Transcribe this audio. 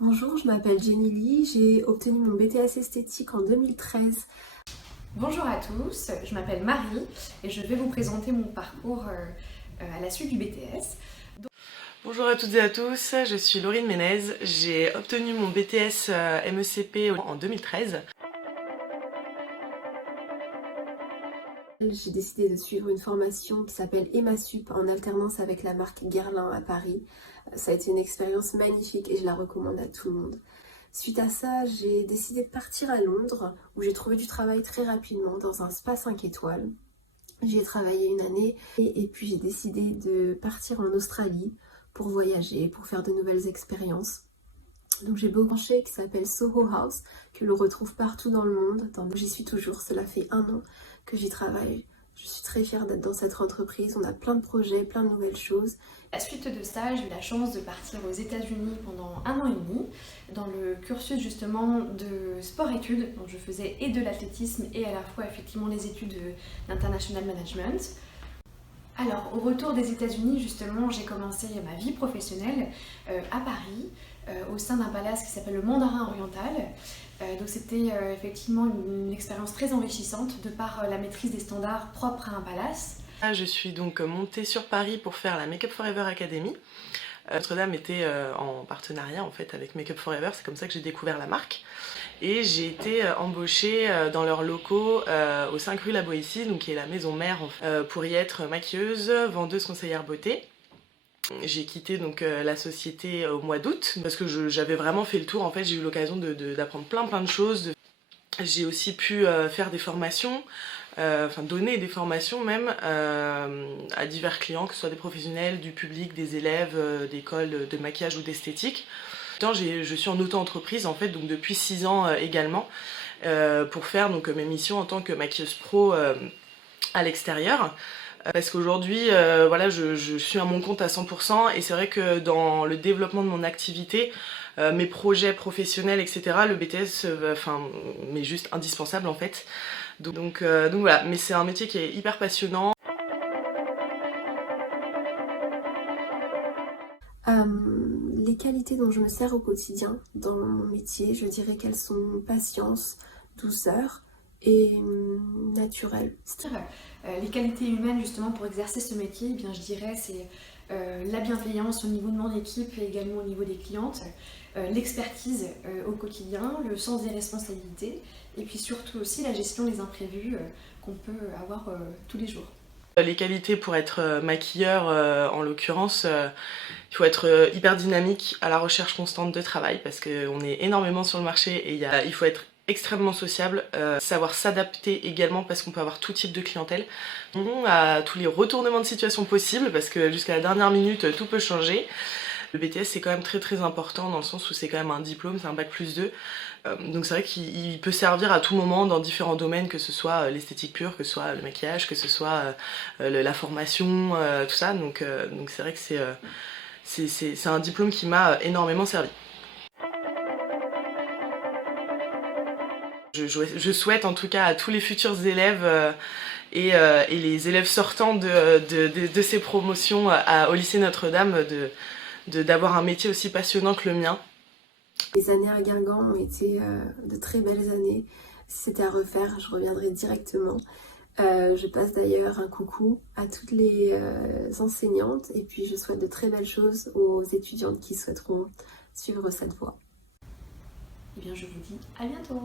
Bonjour, je m'appelle Jenny Lee, j'ai obtenu mon BTS esthétique en 2013. Bonjour à tous, je m'appelle Marie et je vais vous présenter mon parcours à la suite du BTS. Bonjour à toutes et à tous, je suis Laurine Ménez, j'ai obtenu mon BTS MECP en 2013. J'ai décidé de suivre une formation qui s'appelle EMASUP en alternance avec la marque Guerlain à Paris. Ça a été une expérience magnifique et je la recommande à tout le monde. Suite à ça, j'ai décidé de partir à Londres où j'ai trouvé du travail très rapidement dans un spa 5 étoiles. J'y ai travaillé une année et puis j'ai décidé de partir en Australie pour voyager, pour faire de nouvelles expériences. Donc j'ai beau branché qui s'appelle Soho House, que l'on retrouve partout dans le monde. J'y suis toujours, cela fait 1 an que j'y travaille. Je suis très fière d'être dans cette entreprise, on a plein de projets, plein de nouvelles choses. À la suite de ça, j'ai eu la chance de partir aux États-Unis pendant 1 an et demi dans le cursus justement de sport-études. Donc je faisais et de l'athlétisme et à la fois effectivement les études d'International Management. Alors, au retour des États-Unis, justement, j'ai commencé ma vie professionnelle à Paris, au sein d'un palace qui s'appelle le Mandarin Oriental. Donc c'était effectivement une expérience très enrichissante de par la maîtrise des standards propres à un palace. Je suis donc montée sur Paris pour faire la Make Up For Ever Academy. Notre-Dame était en partenariat en fait avec Make Up For Ever, c'est comme ça que j'ai découvert la marque. Et j'ai été embauchée dans leurs locaux au 5 rue La Boétie, donc qui est la maison mère pour y être maquilleuse, vendeuse, conseillère beauté. J'ai quitté donc la société au mois d'août parce que j'avais vraiment fait le tour. En fait, j'ai eu l'occasion d'apprendre plein de choses. J'ai aussi pu faire des formations, donner des formations même à divers clients, que ce soit des professionnels, du public, des élèves, d'écoles de maquillage ou d'esthétique. Je suis en auto-entreprise en fait, donc depuis 6 ans également, pour faire donc mes missions en tant que maquilleuse pro à l'extérieur. Parce qu'aujourd'hui, voilà, je suis à mon compte à 100% et c'est vrai que dans le développement de mon activité, mes projets professionnels, etc., le BTS m'est juste indispensable en fait. Donc voilà, mais c'est un métier qui est hyper passionnant. Les qualités dont je me sers au quotidien dans mon métier, je dirais qu'elles sont patience, douceur et naturel. Les qualités humaines justement pour exercer ce métier, eh bien, je dirais c'est la bienveillance au niveau de mon équipe et également au niveau des clientes, l'expertise au quotidien, le sens des responsabilités et puis surtout aussi la gestion des imprévus qu'on peut avoir tous les jours. Les qualités pour être maquilleur, en l'occurrence, il faut être hyper dynamique, à la recherche constante de travail, parce qu'on est énormément sur le marché et il faut être extrêmement sociable, savoir s'adapter également parce qu'on peut avoir tout type de clientèle, à tous les retournements de situation possibles parce que jusqu'à la dernière minute tout peut changer. Le BTS c'est quand même très important dans le sens où c'est quand même un diplôme, c'est un bac+2. Donc c'est vrai qu'il peut servir à tout moment dans différents domaines, que ce soit l'esthétique pure, que ce soit le maquillage, que ce soit la formation, tout ça. Donc c'est vrai que c'est un diplôme qui m'a énormément servi. Je souhaite en tout cas à tous les futurs élèves et les élèves sortants de ces promotions au lycée Notre-Dame d'avoir un métier aussi passionnant que le mien. Les années à Guingamp ont été de très belles années. Si c'était à refaire, je reviendrai directement. Je passe d'ailleurs un coucou à toutes les enseignantes et puis je souhaite de très belles choses aux étudiantes qui souhaiteront suivre cette voie. Eh bien je vous dis à bientôt.